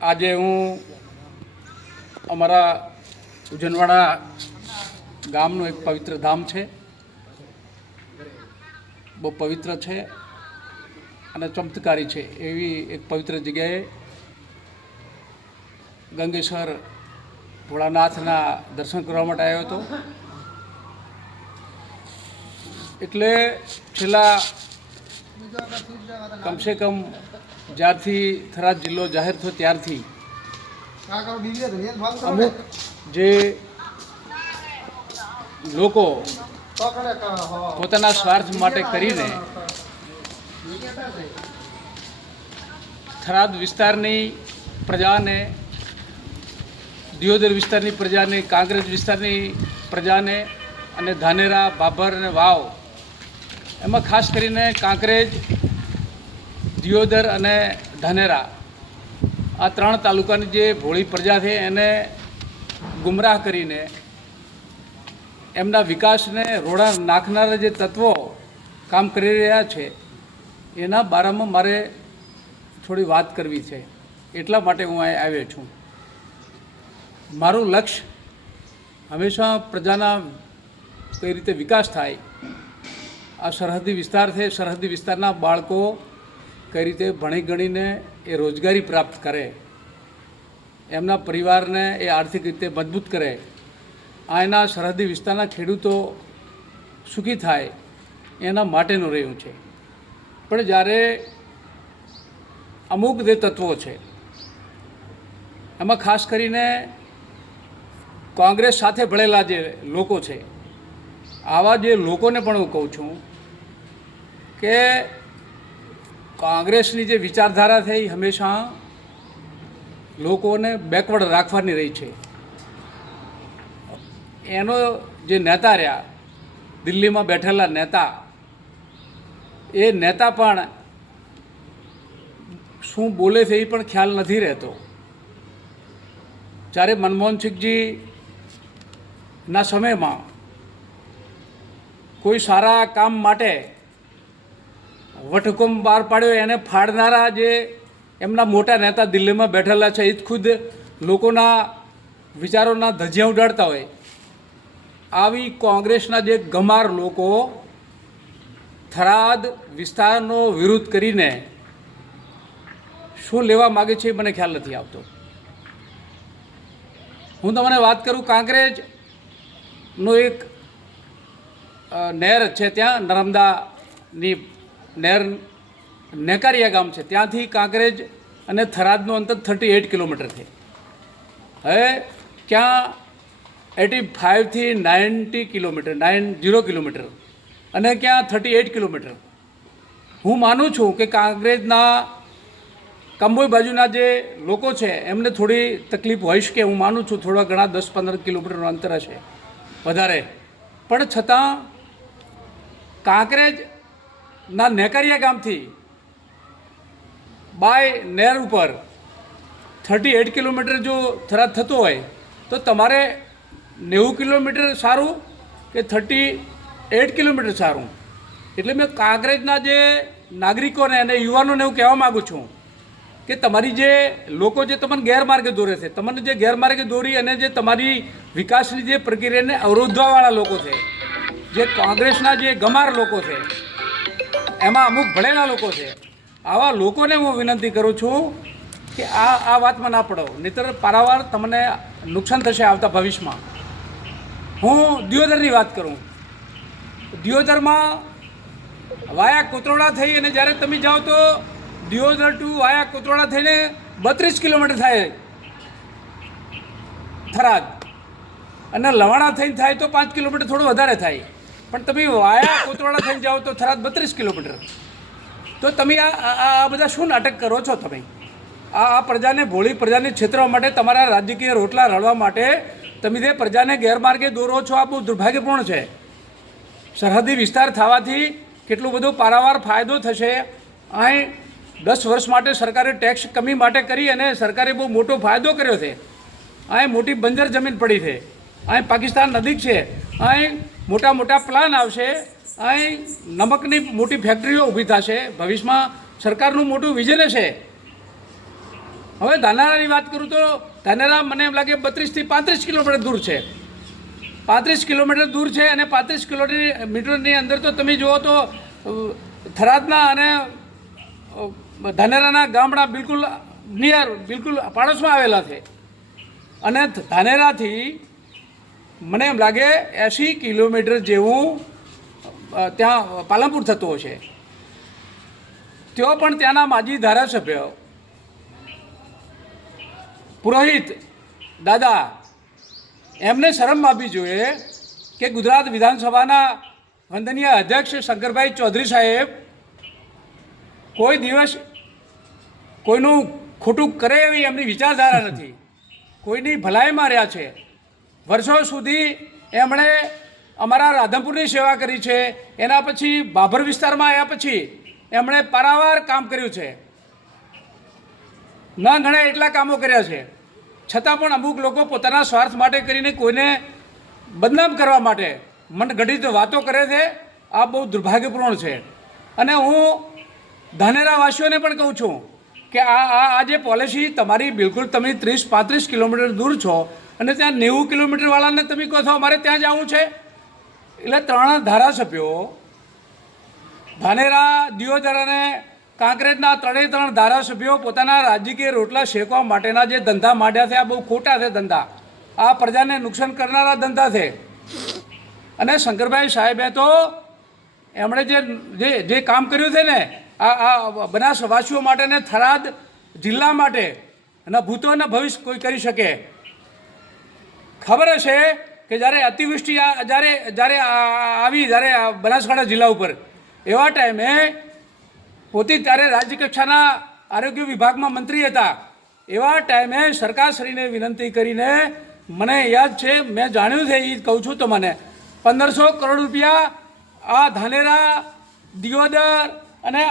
આજે હું અમારા ઉજનવાડા ગામનું એક પવિત્ર ધામ છે, બહુ પવિત્ર છે અને ચમત્કારી છે એવી એક પવિત્ર જગ્યાએ ગંગેશ્વર ભોળાનાથના દર્શન કરવા માટે આવ્યો હતો. એટલે છેલ્લા કમસે કમ જ્યારથી થરાદ જિલ્લો જાહેર થયો ત્યારથી અમુક જે લોકો પોતાના સ્વાર્થ માટે કરીને થરાદ વિસ્તારની પ્રજાને, દિયોદર વિસ્તારની પ્રજાને, કાંકરેજ વિસ્તારની પ્રજાને અને ધાનેરા, બાબર અને વાવ, એમાં ખાસ કરીને કાંકરેજ, દિયોદર અને ધાનેરા આ ત્રણ તાલુકાની જે ભોળી પ્રજા છે એને ગુમરાહ કરીને એમના વિકાસને રોડા નાખનારા જે તત્વો કામ કરી રહ્યા છે એના બારામાં મારે થોડી વાત કરવી છે. એટલા માટે હું અહીં આવ્યો છું. મારું લક્ષ્ય હંમેશા પ્રજાના કઈ રીતે વિકાસ થાય, આ સરહદી વિસ્તાર છે, સરહદી વિસ્તારના બાળકો કઈ રીતે ભણી ગણીને એ રોજગારી પ્રાપ્ત કરે, એમના પરિવારને એ આર્થિક રીતે મજબૂત કરે, અહીંના સરહદી વિસ્તારના ખેડૂતો સુખી થાય એના માટેનું રહ્યું છે. પણ જ્યારે અમુક જે તત્વો છે એમાં ખાસ કરીને કોંગ્રેસ સાથે ભળેલા જે લોકો છે, આવા જે લોકોને પણ હું કહું છું કે કોંગ્રેસની જે વિચારધારા છે એ હંમેશા લોકોને બેકવર્ડ રાખવાની રહી છે. એનો જે નેતા રહ્યા, દિલ્હીમાં બેઠેલા નેતા, એ નેતા પણ શું બોલે છે એ પણ ખ્યાલ નથી રહેતો. જ્યારે મનમોહનસિંહજીના સમયમાં કોઈ સારા કામ માટે વટહુકમ બહાર પાડ્યો, એને ફાડનારા જે એમના મોટા નેતા દિલ્હીમાં બેઠેલા છે એ જ ખુદ લોકોના વિચારોના ધજિયા ઉડાડતા હોય. આવી કોંગ્રેસના જે ગમાર લોકો થરાદ વિસ્તારનો વિરોધ કરીને શું લેવા માગે છે એ મને ખ્યાલ નથી આવતો. હું તમને વાત કરું, કાંકરેજનો એક નહેર છે, ત્યાં નર્મદાની નહેર નેકારિયા ગામ છે, ત્યાંથી કાંકરેજ અને થરાદનું અંતર 38 કિલોમીટર છે. હવે ક્યાં 85 થી 90 કિલોમીટર, 90 કિલોમીટર અને ક્યાં 38 કિલોમીટર. હું માનું છું કે કાંકરેજના કંબોઈ બાજુના જે લોકો છે એમને થોડી તકલીફ હોઈ શકે, હું માનું છું. થોડા ઘણા 10-15 કિલોમીટરનું અંતર હશે વધારે, પણ છતાં કાંકરેજના નેકારિયા ગામથી બાય નહેર ઉપર 38 કિલોમીટર જો થરાદ થતો હોય તો તમારે 90 કિલોમીટર સારું કે 38 કિલોમીટર સારું? એટલે મેં કાંકરેજના જે નાગરિકોને અને યુવાનોને હું કહેવા માગું છું કે તમારી જે લોકો જે તમને ગેરમાર્ગે દોરે છે, તમને જે ગેરમાર્ગે દોરી અને જે તમારી વિકાસની જે પ્રક્રિયાને અવરોધવાવાળા લોકો છે, જે કોંગ્રેસના જે ગમાર લોકો છે, એમાં અમુક ભણેલા લોકો છે, આવા લોકોને હું વિનંતી કરું છું કે આ વાતમાં ના પડો, નહીંતર પારાવાર તમને નુકસાન થશે આવતા ભવિષ્યમાં. હું દિયોદરની વાત કરું, દિયોદરમાં વાયા કોતરોડા થઈ અને જ્યારે તમે જાઓ તો દિયોદર ટુ વાયા કોતરોડા થઈને 32 કિલોમીટર થાય થરાદ, અને લવાણા થઈને થાય તો 5 કિલોમીટર થોડું વધારે થાય. પણ તમે વાયા કોતરોડા થઈને જાઓ તો થરાદ 32 કિલોમીટર. તો તમે આ બધા શું નાટક કરો છો? તમે આ પ્રજાને, ભોળી પ્રજાને છેતરવા માટે, તમારા રાજકીય રોટલા રળવા માટે તમે જે પ્રજાને ગેરમાર્ગે દોરો છો, આ બહુ દુર્ભાગ્યપૂર્ણ છે. સરહદી વિસ્તાર થવાથી કેટલું બધું પારાવાર ફાયદો થશે. અહીં 10 વર્ષ માટે સરકારે ટેક્સ કમી માટે કરી અને સરકારે બહુ મોટો ફાયદો કર્યો છે. અહીં મોટી બંજર જમીન પડી છે, અહીં પાકિસ્તાન નજીક છે, અહીં મોટા મોટા પ્લાન આવશે, અહીં નમકની મોટી ફેક્ટરીઓ ઊભી થશે. ભવિષ્યમાં સરકારનું મોટું વિઝન છે હવે ધાનેરાની વાત કરું તો ધાનેરા મને એમ લાગે 32 થી 35 કિલોમીટર દૂર છે. 35 કિલોમીટર દૂર છે અને 35 કિલોમીટરની અંદર તો તમે જુઓ તો થરાદના અને ધાનેરાના ગામડા બિલકુલ નિયર, બિલકુલ પાડોશમાં આવેલા છે. અને ધાનેરાથી મને એમ લાગે 80 કિલોમીટર જેવું ત્યાં પાલનપુર થતું હશે. તેઓ પણ ત્યાંના માજી ધારાસભ્ય પુરોહિત દાદા એમને શરમ આપવી જોઈએ કે ગુજરાત વિધાનસભાના વંદનીય અધ્યક્ષ શંકરભાઈ ચૌધરી સાહેબ કોઈ દિવસ કોઈનું ખોટું કરે એવી એમની વિચારધારા નથી. કોઈની ભલાઈમાં રહ્યા છે. વર્ષો સુધી એમણે અમારા રાધનપુરની સેવા કરી છે. એના પછી બાભર વિસ્તારમાં આવ્યા પછી એમણે પારાવાર કામ કર્યું છે. ન ગણે એટલા કામો કર્યા છે. છતાં પણ અમુક લોકો પોતાના સ્વાર્થ માટે કરીને કોઈને બદનામ કરવા માટે મનગઢિત વાતો કરે છે. આ બહુ દુર્ભાગ્યપૂર્ણ છે. અને હું ધાનેરાવાસીઓને પણ કહું છું કે આ જે પોલિસી તમારી બિલકુલ તમે 30-35 કિલોમીટર દૂર છો અને ત્યાં 90 કિલોમીટરવાળાને તમે કહો છો અમારે ત્યાં જવું છે. એટલે 3 ધારાસભ્યો ધાનેરા, દિયોદર અને કાંકરેજના 3 ધારાસભ્યો પોતાના રાજકીય રોટલા શેકવા માટેના જે ધંધા માંડ્યા છે આ બહુ ખોટા છે ધંધા. આ પ્રજાને નુકસાન કરનારા ધંધા છે. અને શંકરભાઈ સાહેબે તો એમણે જે કામ કર્યું છે ને આ બનાસવાસીઓ માટે ને થરાદ જિલ્લા માટે અને ભૂતો અને ભવિષ્ય કોઈ કરી શકે. ખબર હશે કે જ્યારે અતિવૃષ્ટિ જ્યારે બનાસકાંઠા જિલ્લા ઉપર એવા ટાઈમે પોતે ત્યારે રાજ્યકક્ષાના આરોગ્ય વિભાગમાં મંત્રી હતા. એવા ટાઈમે સરકારશ્રીને વિનંતી કરીને મને યાદ છે, મેં જાણ્યું છે, એ કહું છું તો મને 1500 કરોડ રૂપિયા આ ધાનેરા, દિયોદર અને